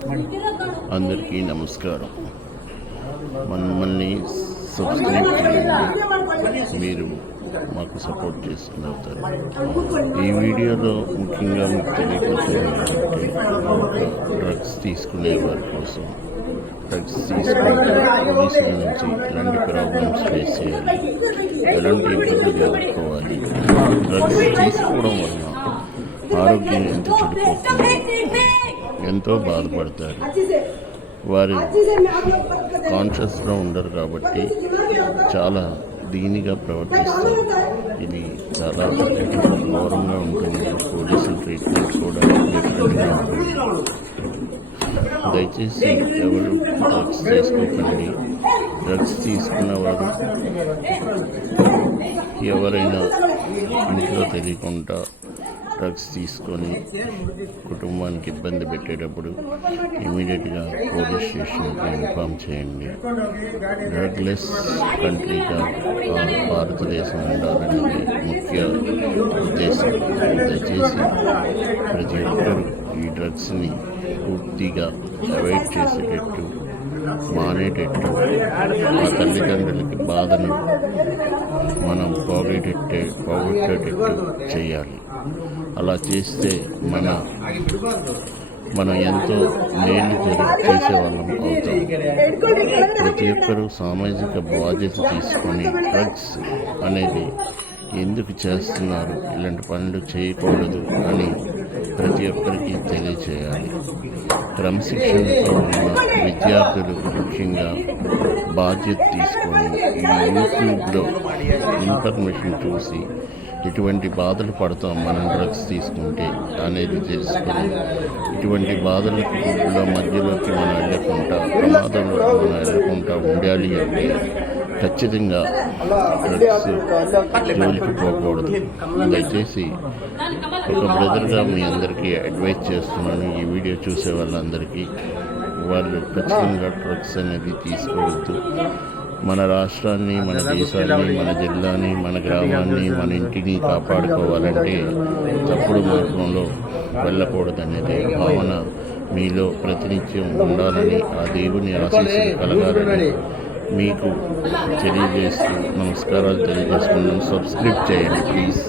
అందరికీ నమస్కారం. మమ్మల్ని సబ్స్క్రైబ్ చేయండి. మీరు మాకు సపోర్ట్ అవుతారు ఈ వీడియోలో ముఖ్యంగా మీకు తెలియకపోతే డ్రగ్స్ తీసుకునే వారి కోసం డ్రగ్స్ తీసుకుంటే పోలీసుల నుంచి ఎలాంటి ప్రాబ్లమ్స్ ఫేస్ చేయాలి ఎలాంటి ఇబ్బందులు ఎదుర్కోవాలి డ్రగ్స్ తీసుకోవడం వలన ఆరోగ్యం ఎంత చెడిపోతుంది ఎంతో బాధపడతారు. వారు కాన్షియస్గా ఉండరు కాబట్టి చాలా దీనిగా ప్రవర్తిస్తారు. ఇది చాలా ఘోరంగా ఉంటుంది. పోలీసుల ట్రీట్మెంట్ కూడా డిఫరెంట్గా ఉంటుంది. దయచేసి ఎవరు డ్రగ్స్ తీసుకోకండి. డ్రగ్స్ తీసుకున్నవారు ఎవరైనా ఇంట్లో తెలియకుండా డ్రగ్స్ తీసుకొని కుటుంబానికి ఇబ్బంది పెట్టేటప్పుడు ఇమీడియట్గా పోలీస్ స్టేషన్కి ఇన్ఫామ్ చేయండి. డ్రగ్లెస్ కంట్రీగా భారతదేశం ఉండాలనేది ముఖ్య ఉద్దేశం. దయచేసి ప్రతి ఒక్కరూ ఈ డ్రగ్స్ని పూర్తిగా అవాయిడ్ చేసేటట్టు మానేటట్టు మా తల్లిదండ్రులకి బాధను మనం పోగొట్టేట్టే పోగొట్టేటట్టు చేయాలి. అలా చేస్తే మన మనం ఎంతో మేలు చేసేవాళ్ళం అవుతాం. ప్రతి ఒక్కరూ సామాజిక బాధ్యత తీసుకొని డ్రగ్స్ అనేది ఎందుకు చేస్తున్నారు ఇలాంటి పనులు చేయకూడదు అని ప్రతి ఒక్కరికి తెలియచేయాలి. క్రమశిక్షణతో ఉన్న విద్యార్థులు ముఖ్యంగా బాధ్యత తీసుకొని ఈ యూట్యూబ్లో ఇన్ఫర్మేషన్ చూసి ఎటువంటి బాధలు పడతాం మనం డ్రగ్స్ తీసుకుంటే అనేది తెలుసుకొని ఇటువంటి బాధల మధ్యలోకి మనం వెళ్ళకుండా ప్రమాదంలో మనం వెళ్ళకుండా ఉండాలి అంటే ఖచ్చితంగా డ్రగ్స్ జోలికి పోకూడదు. దయచేసి ఒక బ్రదర్గా మీ అందరికీ అడ్వైస్ చేస్తున్నాను. ఈ వీడియో చూసే వాళ్ళందరికీ వాళ్ళు ఖచ్చితంగా డ్రగ్స్ అనేది తీసుకోవద్దు. మన రాష్ట్రాన్ని మన దేశాన్ని మన జిల్లాని మన గ్రామాన్ని మన ఇంటిని కాపాడుకోవాలంటే తప్పుడు మార్గంలో వెళ్ళకూడదనేది భావన మీలో ప్రతినిత్యం ఉండాలని ఆ దేవుని ఆశీస్సులు కలగాలని మీకు తెలియజేస్తూ నమస్కారాలు తెలియజేసుకున్నాం. సబ్స్క్రైబ్ చేయండి ప్లీజ్